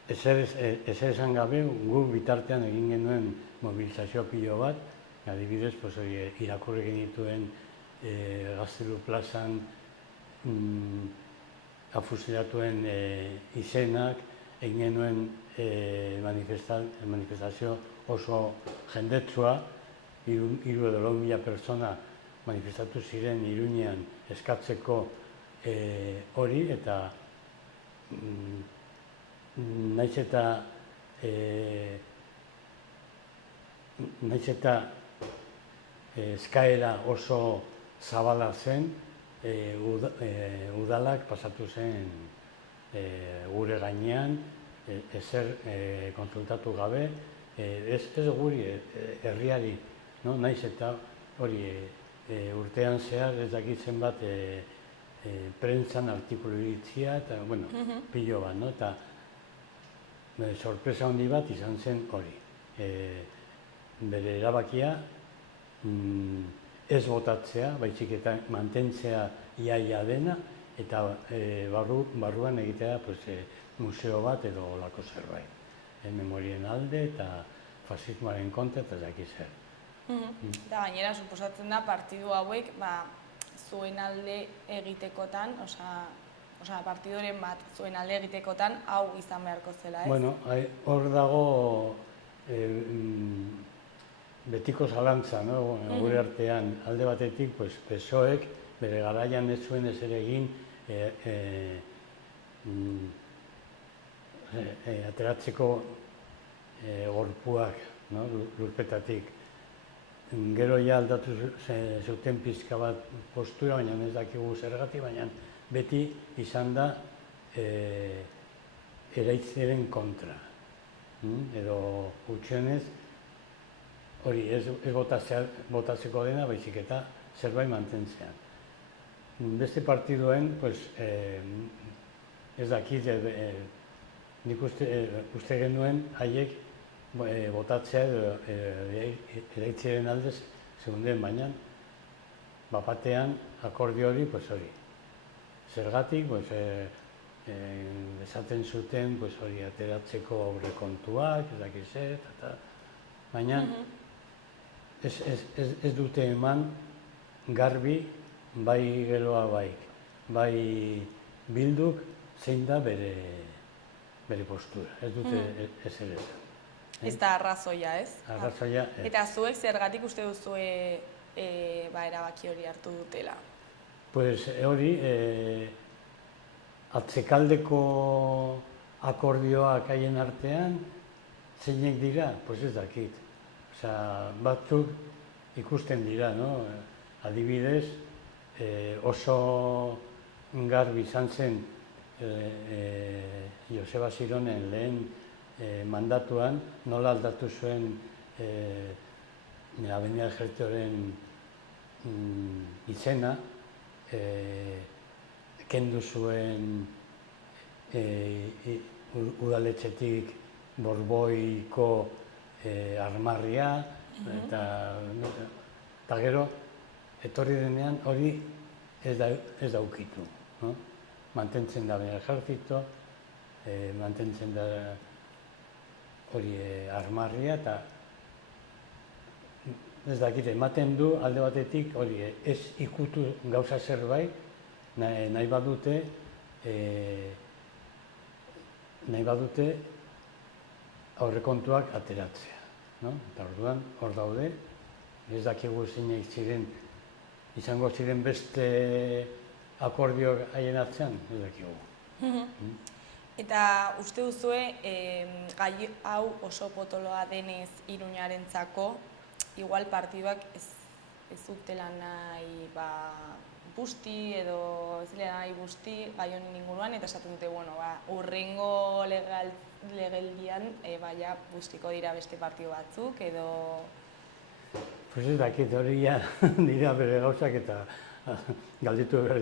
ezer esan gabe, gu bitartean egin genuen mobilizazio pilo bat, adibidez, irakurri genituen Gaztelu plazan afusilatuen izenak, egin genuen manifestazio oso jendetsua, 3.000 pertsona manifestatu ziren Iruñean eskatzeko hori, eta nahiz eta eskaera oso zabala zen, udalak pasatu zen gure gainean, ezer kontsultatu gabe, ez guri herriari, nahiz eta hori urtean zehar ez dakit zenbat prentzan artikulu iritzia, eta, bueno, pilo bat, eta sorpresa handi bat izan zen hori. Bere erabakia ez botatzea, baizik eta mantentzea iaia dena, eta barruan egitea museo bat edo olako zerbait. Memorien alde eta fasismoaren kontra eta daki zer. Eta gainera, suposatzen da, partidu hauek zuen alde egitekotan, partidoren bat zuen alde egitekotan, hau izan beharko zela, ez? Bueno, hor dago betiko zalantza, gure artean, alde batetik, PSOEk bere garaian ez zuen ezer egin ateratzeko gorpuak lurpetatik. Gero ja aldatu zuten pizka bat postura, baina ez dakigu zergatik, baina beti izan da eraitzaren kontra. Edo gutxienez, hori ez botatzeko dena, baizik eta zerbait mantentzean. Beste partiduen, ez dakit, nik uste genuen haiek botatzea eraitziaren aldez segunden, baina bapatean akordio hori, hori. Zergatik, esaten zuten hori ateratzeko aurrekontuak, ez dakit zer, baina ez dute eman garbi bai geroa bai Bilduk zein da bere postura, ez dute ezer esan. Ez da arrazoia, ez? Arrazoia, ez. Eta zuek zergatik uste duzue erabaki hori hartu dutela? Hori, atzekaldeko akordioak haien artean, zeinek dira? Ez dakit. Batzuk ikusten dira, adibidez, oso garbi izan zen Joseba Zironen lehen mandatuan, nola aldatu zuen Avenida Ejertzioaren izena, kendu zuen udaletxetik Borboiko armarria, eta gero, etorri denean hori ez daukitu. Mantentzen da Avenida Ejertzito, mantentzen da hori armarria, eta ez dakit, ematen du alde batetik hori ez ikutu gauza zerbait, nahi badute aurrekontuak ateratzea. Eta orduan, hor daude, ez dakigu zeinek ziren, izango ziren beste akordioak haien atzean, ez dakigu. Eta uste duzue, gai hau oso potoloa denez Iruñarentzako, igual partiduak ez dutela nahi busti edo ez dela nahi busti gai honen inguruan, eta esaten dute, hurrengo legeldian bustiko dira beste partidu batzuk, edo... Ez dakit hori dira bere gauzak eta galditu behar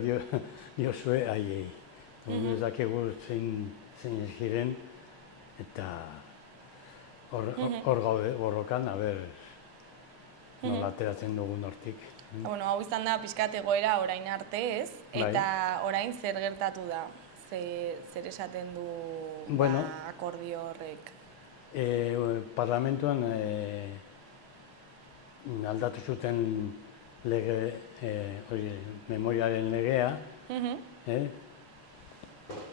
diozue haiei. Ez dakigu zein ziren, eta hor gaude, borrokan, nola ateratzen dugun hortik. Hau izan da pixkat egoera orain arte, ez? Eta orain zer gertatu da? Zer esaten du akordio horrek? Parlamentuan aldatu zuten memoriaren legea,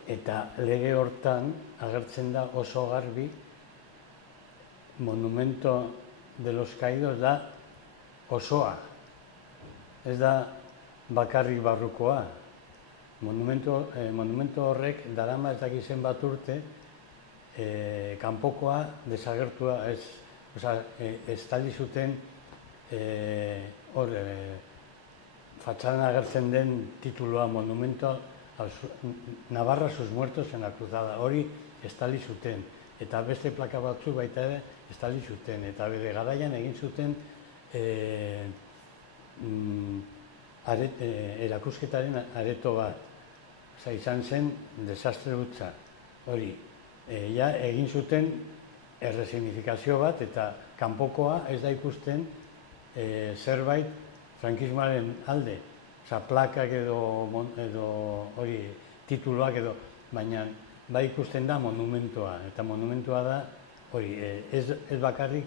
Eta lege hortan agertzen da oso garbi Monumento de los Caídos da osoa. Ez da bakarrik barrukoa. Monumento horrek darama ez dakit zenbat urte kanpokoa desagertua estali zuten fatxadan agertzen den titulua Monumento Navarra sus muertos en la cruzada. Hori estali zuten. Eta beste plaka batzuk baita ere estali zuten. Eta bere garaian egin zuten erakusketaren areto bat. Izan zen desastre hutsa. Hori, egin zuten erresignifikazio bat eta kanpokoa ez da ikusten zerbait frankismoaren alde. Plakak edo hori tituluak edo, baina bai ikusten da monumentoa. Eta monumentoa da hori, ez bakarrik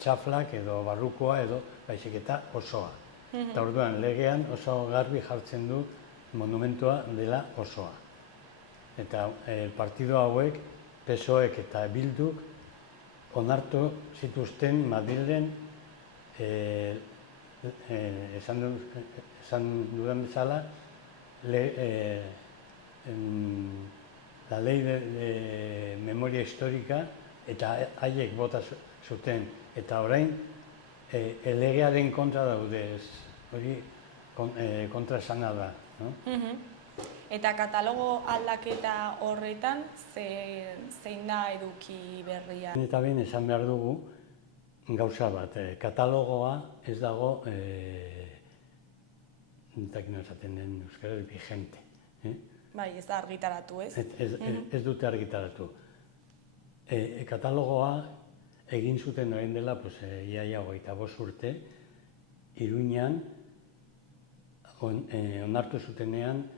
txaflak edo barrukoa edo baizik eta osoa. Eta orduan legean oso garbi jartzen du monumentoa dela osoa. Eta partido hauek, PSOEk eta Bilduk onartu zituzten Madrilen esan dudan bezala la ley de memoria histórica eta haiek bota zuten. Eta orain legearen kontra daude, hori kontra esana da. Eta katalogo aldaketa horretan zein da eduki berria? Eta behin esan behar dugu gauza bat, katalogoa ez dago, entzak no esaten den euskaraz, vigente. Bai, ez da argitaratu, ez? Ez dute argitaratu. Katalogoa egin zuten orain dela, iaia 25 urte, Iruñan, onartu zutenean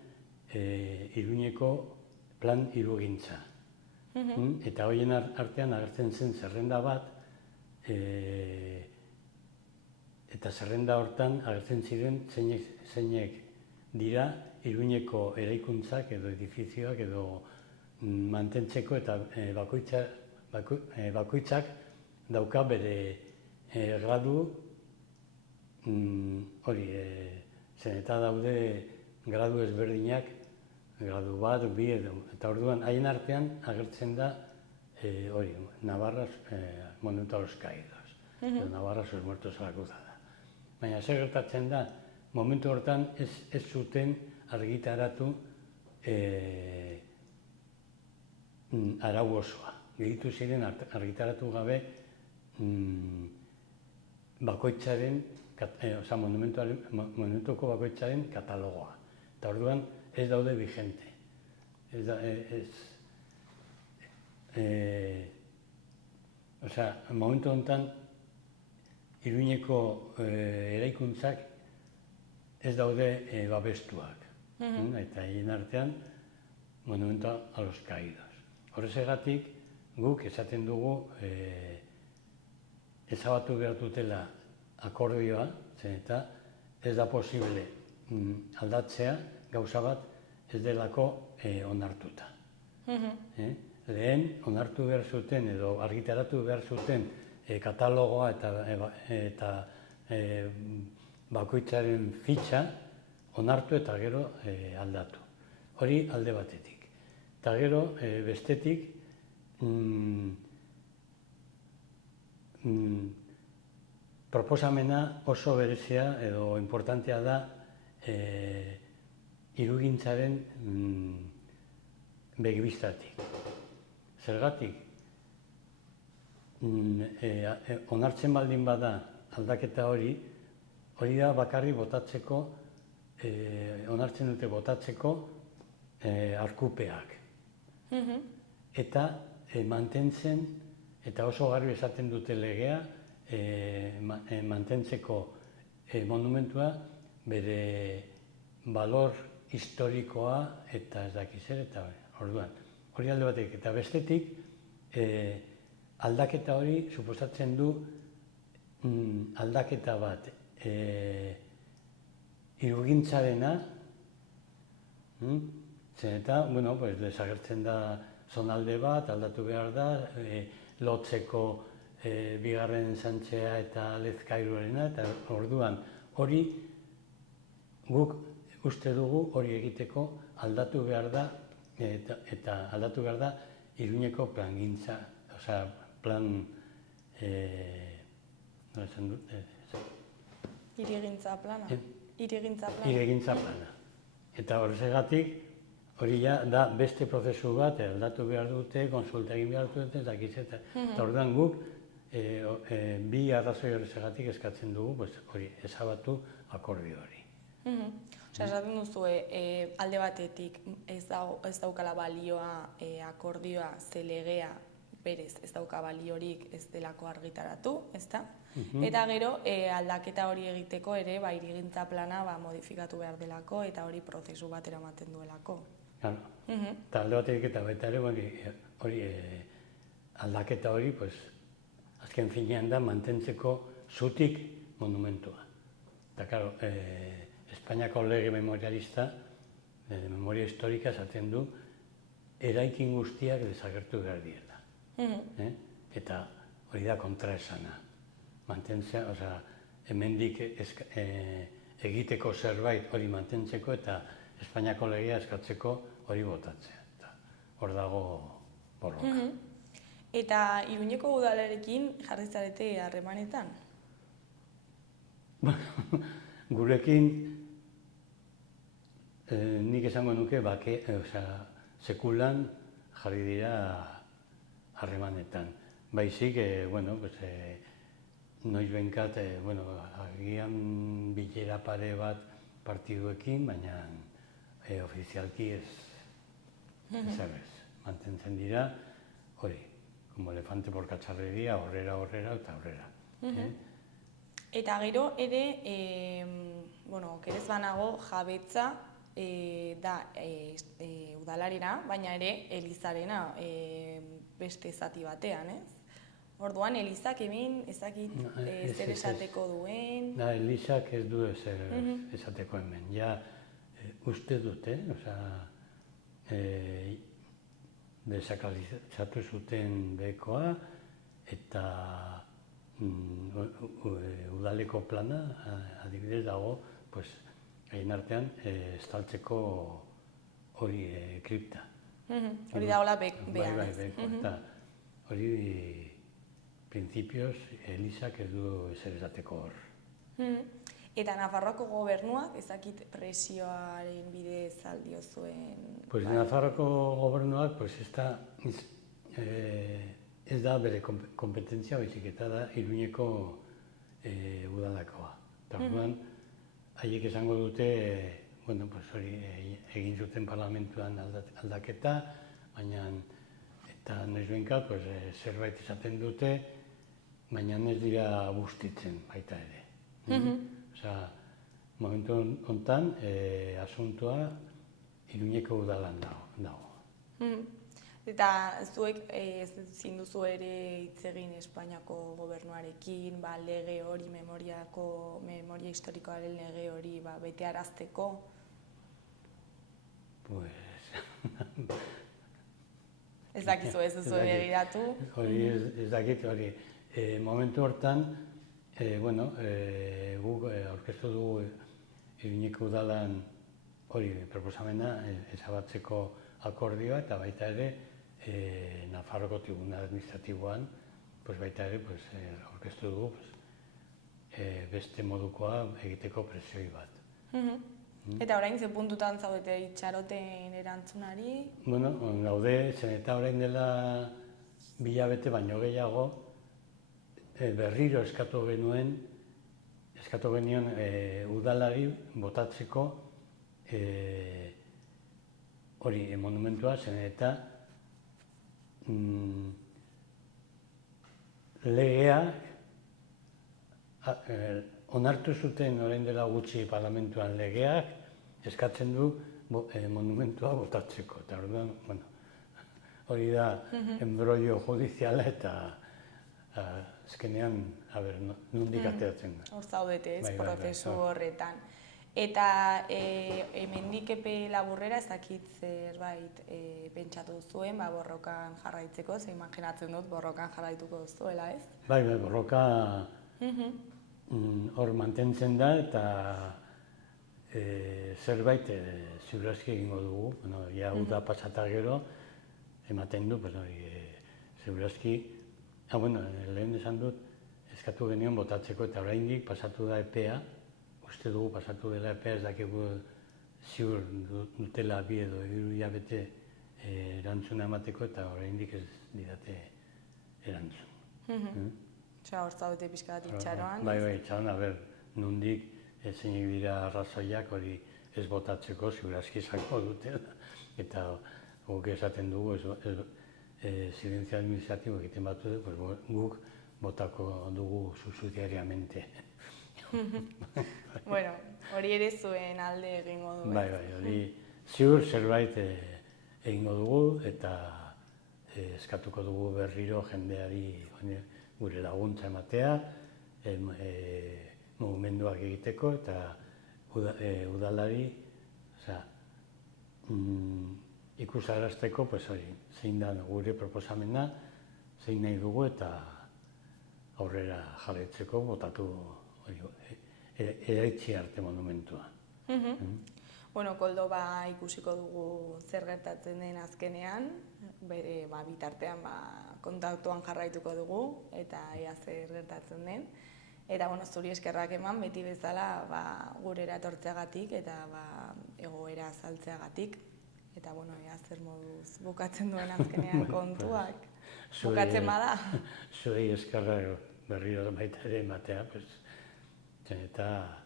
Iruñeko plan hirugintza. Eta horien artean agertzen zen zerrenda bat, eta zerrenda hortan agertzen ziren zeinek dira Iruñeko eraikuntzak edo edifizioak edo mantentzeko eta bakoitzak dauka bere gradu hori, zen eta daude gradu ezberdinak, gradu bat, bi edo, eta orduan haien artean agertzen da hori, Navarra Monumento a los Caídos, Navarra sus muertos a la cruzada. Baina zer gertatzen da, momentu hortan ez zuten argitaratu arau osoa. Gehitu ziren argitaratu gabe bakoitzaren, monumentuko bakoitzaren katalogoa. Eta orduan ez daude vigente. Momentu honetan Iruñeko eraikuntzak ez daude babestuak. Eta hien artean Monumento a los Caídos. Horregatik guk esaten dugu ezabatu behar dutela akordioa, zen eta ez da posible aldatzea gauza bat ez delako onartuta. Lehen onartu behar zuten edo argitaratu behar zuten katalogoa eta bakoitzaren fitxa onartu eta gero aldatu. Hori alde batetik. Eta gero bestetik proposamena oso berezia edo importantea da hirugintzaren begibistatik. Zergatik, onartzen baldin bada aldaketa hori da bakarrik botatzeko, onartzen dute botatzeko arkupeak. Eta mantentzen, eta oso garbi esaten dute legea, mantentzeko monumentua bere balor historikoa eta ez dakiz ere, eta orduan. Hori alde batek, eta bestetik aldaketa hori suposatzen du aldaketa bat hirugintzarena Zen eta, bueno, pues, desagertzen da zonalde bat, aldatu behar da, lotzeko bigarren Santzea eta Lezkairuarena, eta orduan hori guk uste dugu hori egiteko aldatu behar da, eta aldatu behar da Iruñeko plangintza, osea, plan, no esan dut, Hirigintza plana? Hirigintza plana? Hirigintza plana. Eta horregatik, hori da beste prozesu bat, aldatu behar dute, konsulta egin behar dute, eta dakitze, eta orduan guk, bi arrazoi horregatik eskatzen dugu, hori, ezabatu akordio hori. Osea, esaten duzu, alde batetik ez daukala balioa akordioa ze legea berez ez dauka baliorik ez delako argitaratu, ezta? Eta gero, aldaketa hori egiteko ere, hirigintza plana modifikatu behar delako eta hori prozesu bat eramaten duelako. Eta alde batetik eta baita ere, hori aldaketa hori, azken finean da mantentzeko zutik monumentua. Eta, karo, Espainiako lege memorialista, memoria historika esaten du, eraikin guztiak desagertu behar direla. Eta hori da kontraesana. Mantentzea, osea, hemendik egiteko zerbait hori mantentzeko eta Espainiako legea eskatzeko hori botatzea. Eta hor dago borroka. Eta Iruñeko udalarekin jarri zarete harremanetan? Gurekin nik esango nuke sekulan jarri dira harremanetan. Baizik, noiz benkat, agian bilera pare bat partiduekin, baina ofizialki ez mantentzen dira, hori, como elefante por cacharrería, horrera eta horrera. Eta gero ere, okerez banago jabetza da udalarena, baina ere Elizarena beste zati batean, ez? Orduan, Elizak hemen ezakit zer esateko duen? Elizak ez du ezer esateko hemen. Ja, uste dute, desakalizatu zuten bekoa eta udaleko plana, adibidez dago, haien artean, estaltzeko hori kripta. Hori dagoela behan. Eta hori, printzipioz, Elizak ez du ezer esateko hor. Eta Nafarroako gobernuak ezakit presioaren bidez aldio zuen? Nafarroako gobernuak ez da bere kompetentzia baizik eta da Iruñeko udalakoa. Eta orduan, haiek esango dute, hori egin zuten parlamentuan aldaketa, baina eta noiz benkat zerbait esaten dute, baina ez dira bustitzen baita ere. Momentu honetan, asuntoa Iruñeko udalan dago. Eta zuek ezin duzu ere hitz egin Espainiako gobernuarekin, lege hori, memoria historikoaren lege hori betearazteko? Ez dakizu ez duzu begiratu? Hori ez dakit, hori. Momentu hortan, guk aurkeztu dugu Iruñeko udalan hori proposamena ezabatzeko akordioa eta baita ere Nafarroko Tribunal Administratiboan baita ere aurkeztu dugu beste modukoa egiteko presioi bat. Eta orain ze puntutan zaudete itxaroten erantzunari? Gaude, zen eta orain dela bilabete baino gehiago berriro eskatu genion udalari botatzeko hori monumentua zen eta legea onartu zuten orain dela gutxi parlamentuan legeak eskatzen du monumentua botatzeko. Eta orduan, hori da embrollo judiziala eta azkenean, nondik ateratzen da. Hor zaudete ez, prozesu horretan. Eta hemendik epe laburrera ez dakit zerbait pentsatu zuen, borrokan jarraitzeko, ze imaginatzen dut borrokan jarraituko duzuela, ez? Bai, borroka hor mantentzen da eta zerbait ziurazki egingo dugu. Ja, uda pasata gero, ematen du, ziurazki, lehen esan dut, eskatu genion botatzeko eta oraindik pasatu da epea, uste dugu pasatu dela epea, ez dakigu ziur dutela 2 edo 3 hilabete erantzuna emateko eta oraindik ez didate erantzun. Osea, hor zaudete pixka bat itxaroan. Bai, itxaroan, nondik zeinek dira arrazoiak hori ez botatzeko ziurazki izango dute. Eta guk esaten dugu, silencio administratibo egiten batu dut, guk botako dugu subsidiariamente. Bueno, hori ere zuen alde egingo du. Bai, hori ziur zerbait egingo dugu eta eskatuko dugu berriro jendeari gure laguntza ematea, mugimenduak egiteko eta udalari ikusarazteko zein da gure proposamena, zein nahi dugu eta aurrera jarraitzeko botatu eraitsi arte monumentua. Bueno, Koldo ikusiko dugu zer gertatzen den azkenean, bere bitartean kontaktuan jarraituko dugu eta ea zer gertatzen den. Eta zuri eskerrak eman beti bezala gurera etortzeagatik eta egoera azaltzeagatik. Eta ea zer moduz bukatzen duen azkenean kontuak. Bukatzen bada. Zuei eskerrak berriro baita ere ematea, eta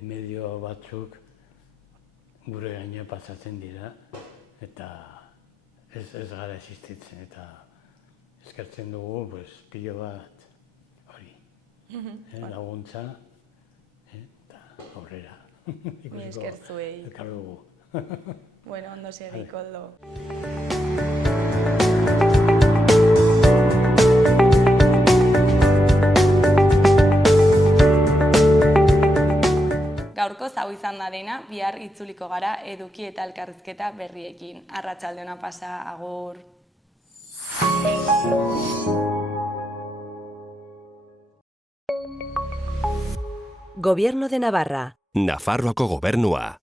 medio batzuk gure gaina pasatzen dira eta ez gara existitzen eta eskertzen dugu pilo bat hori, laguntza eta aurrera. Mi esker zuei. Elkar dugu. Bueno, ondo segi, Koldo. Gaurkoz hau izan da dena, bihar itzuliko gara eduki eta elkarrizketa berriekin. Arratsalde ona pasa, agur. Gobierno de Navarra. Nafarroako gobernua.